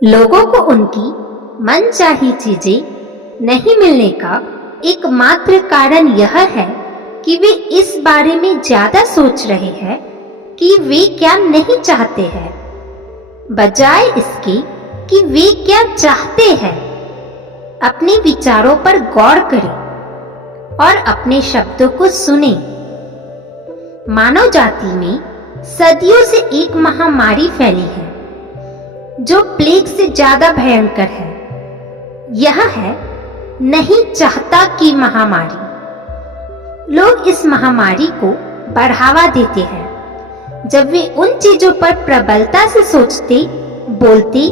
लोगों को उनकी मनचाही चीजें नहीं मिलने का एकमात्र कारण यह है कि वे इस बारे में ज्यादा सोच रहे हैं कि वे क्या नहीं चाहते हैं, बजाय इसके कि वे क्या चाहते हैं। अपने विचारों पर गौर करें और अपने शब्दों को सुनें। मानव जाति में सदियों से एक महामारी फैली है जो प्लेग से ज्यादा भयंकर है। यह है नहीं चाहता की महामारी। लोग इस महामारी को बढ़ावा देते हैं जब वे उन चीजों पर प्रबलता से सोचते, बोलते,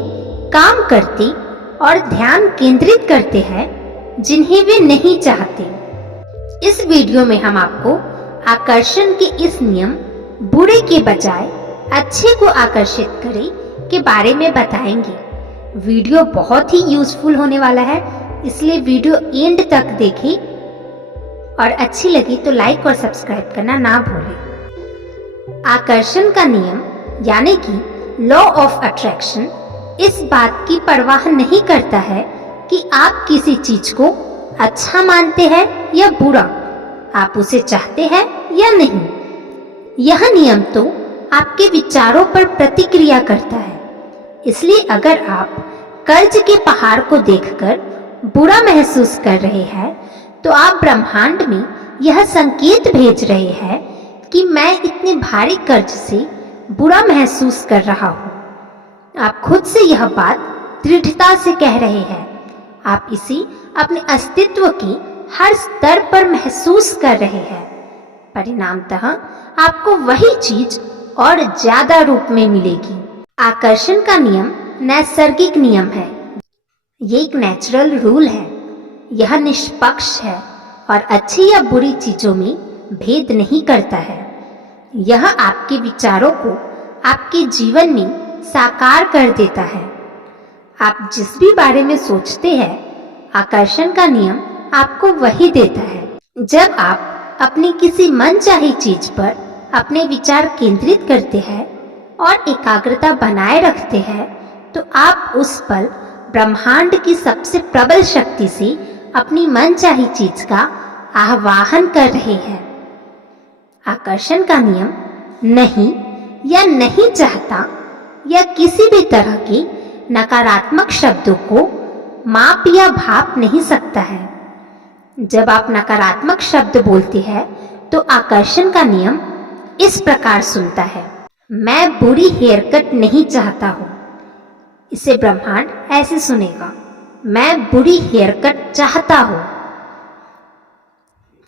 काम करते और ध्यान केंद्रित करते हैं जिन्हें वे नहीं चाहते। इस वीडियो में हम आपको आकर्षण के इस नियम बुरे के बजाय अच्छे को आकर्षित करें के बारे में बताएंगे। वीडियो बहुत ही यूजफुल होने वाला है, इसलिए वीडियो एंड तक देखें और अच्छी लगी तो लाइक और सब्सक्राइब करना ना भूलें। आकर्षण का नियम यानी कि लॉ ऑफ अट्रैक्शन इस बात की परवाह नहीं करता है कि आप किसी चीज को अच्छा मानते हैं या बुरा, आप उसे चाहते हैं या नहीं। यह नियम तो आपके विचारों पर प्रतिक्रिया करता है। इसलिए अगर आप कर्ज के पहाड़ को देखकर बुरा महसूस कर रहे हैं तो आप ब्रह्मांड में यह संकेत भेज रहे हैं कि मैं इतने भारी कर्ज से बुरा महसूस कर रहा हूँ। आप खुद से यह बात दृढ़ता से कह रहे हैं। आप इसे अपने अस्तित्व के हर स्तर पर महसूस कर रहे हैं। परिणामतः आपको वही चीज और ज्यादा रूप में मिलेगी। आकर्षण का नियम नैसर्गिक नियम है। ये एक नेचुरल रूल है। यह निष्पक्ष है और अच्छी या बुरी चीजों में भेद नहीं करता है। यह आपके विचारों को आपके जीवन में साकार कर देता है। आप जिस भी बारे में सोचते हैं, आकर्षण का नियम आपको वही देता है। जब आप अपनी किसी मनचाही चीज पर अपने विचार केंद्रित करते हैं और एकाग्रता बनाए रखते हैं तो आप उस पल ब्रह्मांड की सबसे प्रबल शक्ति से अपनी मनचाही चीज का आह्वान कर रहे हैं। आकर्षण का नियम नहीं या नहीं चाहता या किसी भी तरह के नकारात्मक शब्दों को माप या भाप नहीं सकता है। जब आप नकारात्मक शब्द बोलते हैं तो आकर्षण का नियम इस प्रकार सुनता है, मैं बुरी हेयर कट नहीं चाहता हूँ। इसे ब्रह्मांड ऐसे सुनेगा, मैं बुरी हेयर कट चाहता हूँ।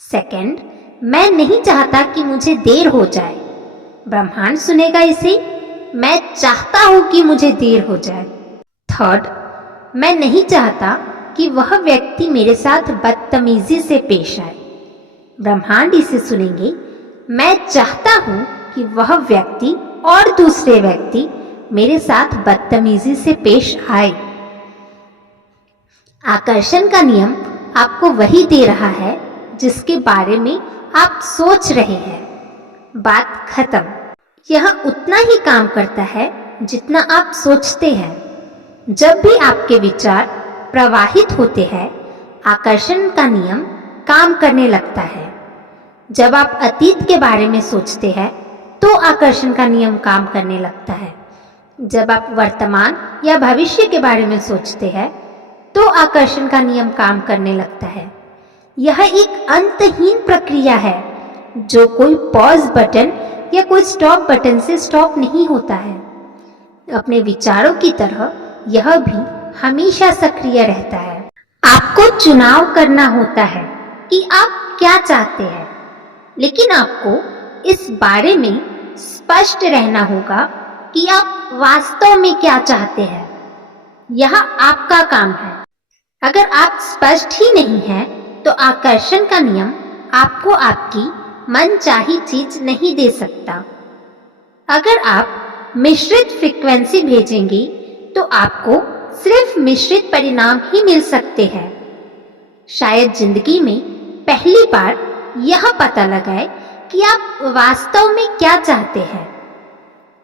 सेकंड, मैं नहीं चाहता कि मुझे देर हो जाए। ब्रह्मांड सुनेगा इसे, मैं चाहता हूँ कि मुझे देर हो जाए। थर्ड, मैं नहीं चाहता कि वह व्यक्ति मेरे साथ बदतमीजी से पेश आए। ब्रह्मांड इसे सुनेंगे, मैं चाहता हूँ कि वह व्यक्ति और दूसरे व्यक्ति मेरे साथ बदतमीजी से पेश आए। आकर्षण का नियम आपको वही दे रहा है जिसके बारे में आप सोच रहे हैं। बात खत्म। यह उतना ही काम करता है जितना आप सोचते हैं। जब भी आपके विचार प्रवाहित होते हैं, आकर्षण का नियम काम करने लगता है। जब आप अतीत के बारे में सोचते हैं तो आकर्षण का नियम काम करने लगता है। जब आप वर्तमान या भविष्य के बारे में सोचते हैं तो आकर्षण का नियम काम करने लगता है। यह एक अंतहीन प्रक्रिया है जो कोई पॉज बटन या कोई स्टॉप बटन से स्टॉप नहीं होता है। अपने विचारों की तरह यह भी हमेशा सक्रिय रहता है। आपको चुनाव करना होता है कि आप क्या चाहते हैं, लेकिन आपको इस बारे में स्पष्ट रहना होगा कि आप वास्तव में क्या चाहते हैं। यह आपका काम है। अगर आप स्पष्ट ही नहीं हैं, तो आकर्षण का नियम आपको आपकी मनचाही चीज नहीं दे सकता। अगर आप मिश्रित फ्रीक्वेंसी भेजेंगे तो आपको सिर्फ मिश्रित परिणाम ही मिल सकते हैं। शायद जिंदगी में पहली बार यह पता लगाए कि आप वास्तव में क्या चाहते हैं।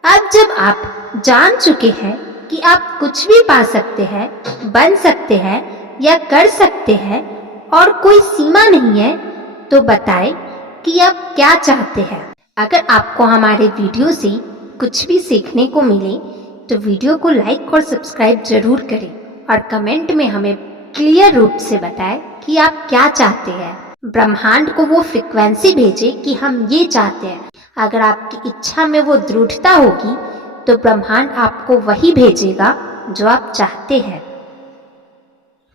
अब जब आप जान चुके हैं कि आप कुछ भी पा सकते हैं, बन सकते हैं या कर सकते हैं और कोई सीमा नहीं है, तो बताएं कि आप क्या चाहते हैं। अगर आपको हमारे वीडियो से कुछ भी सीखने को मिले तो वीडियो को लाइक और सब्सक्राइब जरूर करें और कमेंट में हमें क्लियर रूप से बताएं कि आप क्या चाहते हैं। ब्रह्मांड को वो फ्रीक्वेंसी भेजें कि हम ये चाहते हैं। अगर आपकी इच्छा में वो दृढ़ता होगी तो ब्रह्मांड आपको वही भेजेगा जो आप चाहते हैं।